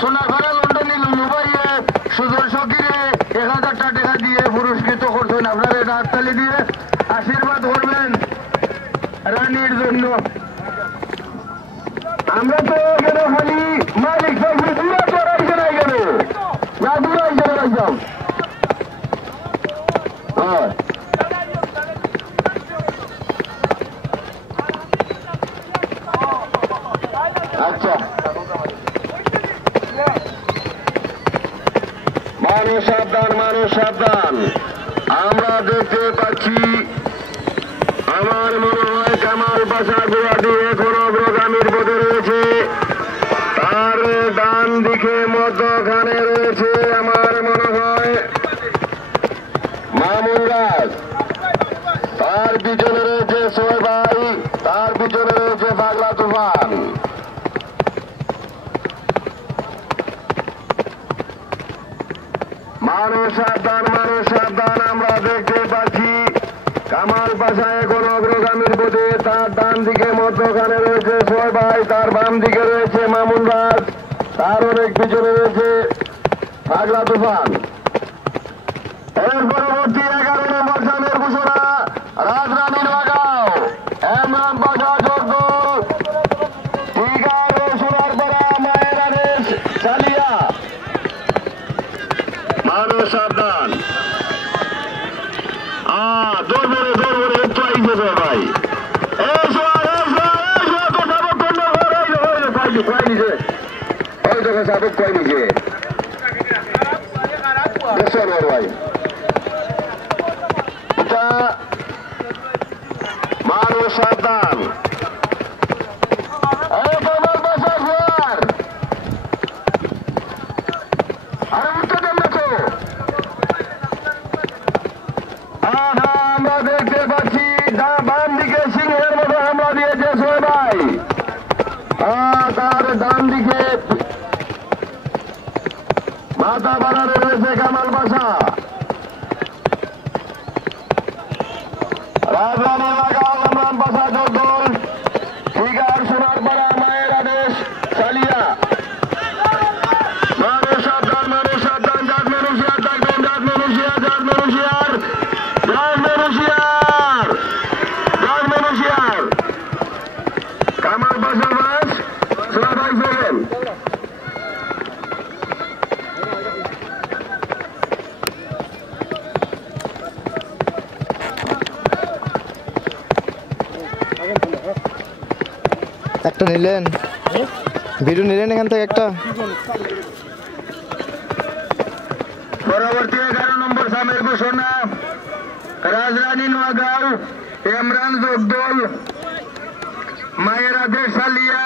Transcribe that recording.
সোনারপাড়া লন্ডনী লুলুবাইয়ে সুজন সকিরে 1000 টাকা দিয়ে পুরস্কৃত করছেন। আপনারা এটা হাততালি দিয়ে আশীর্বাদ করবেন রানীর জন্য। আমরা তো কেন খালি মালিক সাহেব পুরো চড়াইছে নাই কেন না দূরাইছে রাইজাম। আচ্ছা মানুষ সাবধান, মানুষ সাবধান। আমরা দেখতে পাচ্ছি আমার মনে হয় কামাল পাশা গুয়াটি এখন অগ্রগামীর পথে রয়েছে। তার ডান দিকে মধ্যখানে রয়েছে আমার মনে হয় মামুন রাজ, তার পিছনে রয়েছে সোহেল ভাই, তার পিছনে রয়েছে পাগলা তুফান। মানুষ সাবধান, মানুষ সাবধান। আমরা দেখতে পাচ্ছি কামাল পাশা এখন অগ্রগামীর পথে। তার ডান দিকে মধ্যখানে রয়েছে সোহেল ভাই, তার বাম দিকে রয়েছে মামুন রাজ, তার অনেক পিছনে রয়েছে পাগলা তুফান। এর পরবর্তী 11 নম্বর সামের ঘোষণা রাজরানীর বাগাও এমরান বাসা জোরদোল টিকার সোনারপাড়া মায়ের আদেশ চালিয়া। মানুষ সাবধান। দৌড় একটু আইছে ভাই। সাবেক কয় নিজে ভাই এটা মানুষ সাবধান। আমরা দেখতে পাচ্ছি বাম দিকে সিংহের মতো হামলা দিয়েছে সোহেল ভাই, তার ডান দিকে মাথা বাড়ানো রয়েছে কামাল পাশা। রাজরানী বাগাও এমরান পাশা জোরদোল টিকার সোনারপাড়া মায়ের আদেশ চালিয়া। মানুষ সাবধান, মানুষ সাবধান। জাত মানুষিয়ার থাকবেন, জাত মানুষিয়ার, জাত মানুষিয়ার, জাত মানুষিয়ার, জাত মানুষিয়ার। কামাল পাশা বাস সোনা ভাই ফেরেন। একটা নিলেন, ভিডিও নিলেন এখান থেকে একটা। পরবর্তী 11 নম্বর সামের ঘোষণা রাজরানী নোয়াগাঁও এমরান জগদল মায়ের আদেশ চালিয়া